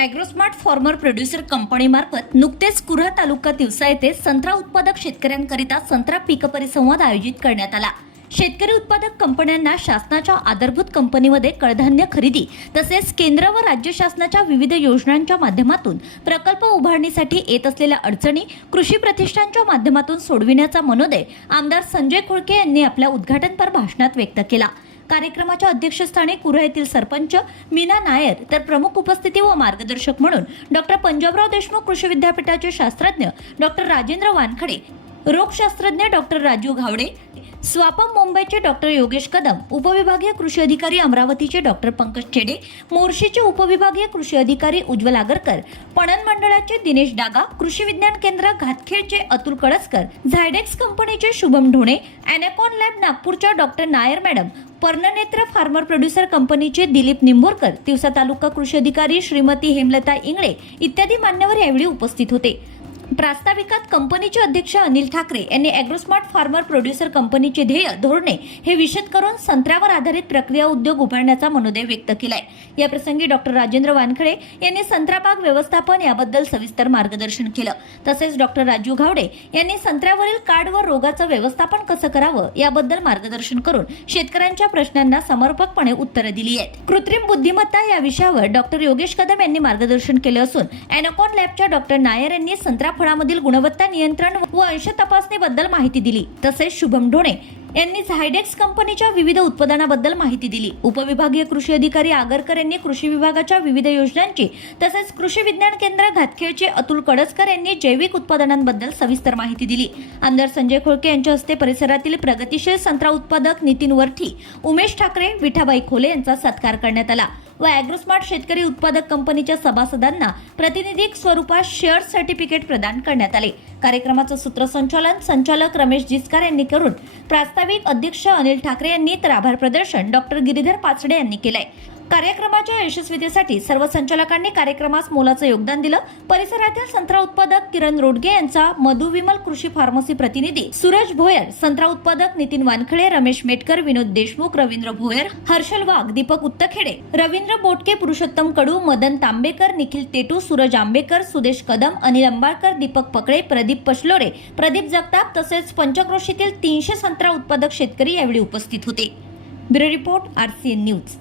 अॅग्रोस्मार्ट farmer producer कंपनीमार्फत नुकतेच कुऱ्हा तालुका दिवसा येथे संत्रा उत्पादक शेतकऱ्यांकरिता संत्रा पीक परिसंवाद आयोजित करण्यात आला. शेतकरी उत्पादक कंपन्यांना शासनाच्या आधारभूत कंपनीमध्ये कडधान्य खरेदी तसेच केंद्र व राज्य शासनाच्या विविध योजनांच्या माध्यमातून प्रकल्प उभारणीसाठी येत असलेल्या अडचणी कृषी प्रतिष्ठानच्या माध्यमातून सोडविण्याचा मनोदय आमदार संजय खोळके यांनी आपल्या उद्घाटनपर भाषणात व्यक्त केला. कार्यक्रमाच्या अध्यक्षस्थानी कुऱ्हा येथील सरपंच मीना नायर तर प्रमुख उपस्थिती व मार्गदर्शक म्हणून डॉक्टर पंजाबराव देशमुख कृषी विद्यापीठाचे शास्त्रज्ञ डॉक्टर राजेंद्र वानखडे रोगशास्त्रज्ञ डॉक्टर राजू घावडे स्वापम मुंबईचे डॉक्टर योगेश कदम उपविभागीय कृषी अधिकारी अमरावतीचे डॉक्टर पंकज चेडे मोर्शीचे उपविभागीय कृषी अधिकारी उज्ज्वल आगरकर पणन मंडळाचे दिनेश डागा कृषी विज्ञान केंद्र घातखेडचे अतुल कळसकर झायडेक्स कंपनीचे शुभम ढोणे अॅनेकॉन लॅब नागपूरच्या doctor Nair madam Parnanetra farmer producer कंपनीचे दिलीप निंबोरकर तिवसा तालुका कृषी अधिकारी श्रीमती हेमलता इंगळे इत्यादी मान्यवर यावेळी उपस्थित होते. प्रास्ताविकात कंपनीचे अध्यक्ष अनिल ठाकरे यांनी अॅग्रोस्मार्ट फार्मर प्रोड्युसर कंपनीचे ध्येय धोरणे हे विशद करून संत्र्यावर आधारित प्रक्रिया उद्योग उभारण्याचा मनोदय व्यक्त केलाय. या प्रसंगी डॉक्टर राजेंद्र वानखडे यांनी संत्राबाग व्यवस्थापन याबद्दल सविस्तर मार्गदर्शन केलं. तसेच डॉक्टर राजू घावडे यांनी संत्र्यावरील कार्ड व रोगाचं व्यवस्थापन कसं करावं याबद्दल मार्गदर्शन करून शेतकऱ्यांच्या प्रश्नांना समर्पकपणे उत्तरं दिली आहेत. कृत्रिम बुद्धिमत्ता या विषयावर डॉक्टर योगेश कदम यांनी मार्गदर्शन केलं असून अॅनोकॉन लॅबच्या डॉक्टर नायर यांनी संत्रा फळामधील गुणवत्ता नियंत्रण व अंश तपासणीबद्दल माहिती दिली. तसेच शुभम ढोणे यांनी झायडेक्स कंपनीच्या विविध उत्पादनाबद्दल माहिती दिली. उपविभागीय कृषी अधिकारी आगरकर यांनी कृषी विभागाच्या विविध योजनांची तसेच कृषी विज्ञान केंद्र घातखेडचे अतुल कडसकर यांनी जैविक उत्पादनांबद्दल सविस्तर माहिती दिली. आमदार संजय खोळके यांच्या हस्ते परिसरातील प्रगतिशील संत्रा उत्पादक नितीन वरठी उमेश ठाकरे विठाबाई खोले यांचा सत्कार करण्यात आला. व अॅग्रोस्मार्ट शेतकरी उत्पादक कंपनीच्या सभासदांना प्रातिनिधिक स्वरूपात शेअर सर्टिफिकेट प्रदान करण्यात आले. कार्यक्रमाचं सूत्रसंचालन संचालक रमेश जिचकार यांनी करून प्रास्ताविक अध्यक्ष अनिल ठाकरे यांनी तर आभार प्रदर्शन डॉक्टर गिरीधर पाचडे यांनी केलंय. कार्यक्रमाच्या यशस्वीतेसाठी सर्व संचालकांनी कार्यक्रमास मोलाचं योगदान दिलं. परिसरातील संत्रा उत्पादक किरण रोडगे यांचा मधु विमल कृषी फार्मसी प्रतिनिधी सूरज भोयर संत्रा उत्पादक नितीन वानखळे रमेश मेटकर विनोद देशमुख रवींद्र भोयर हर्षल वाघ दीपक उत्तखेडे रवींद्र बोटके पुरुषोत्तम कडू मदन तांबेकर निखिल तेटू सूरज आंबेकर सुदेश कदम अनिल अंबाळकर दीपक पकळे प्रदीप पशलोरे प्रदीप जगताप तसेच पंचक्रोशीतील तीनशे संत्रा उत्पादक शेतकरी यावेळी उपस्थित होते. Bureau report RCN news.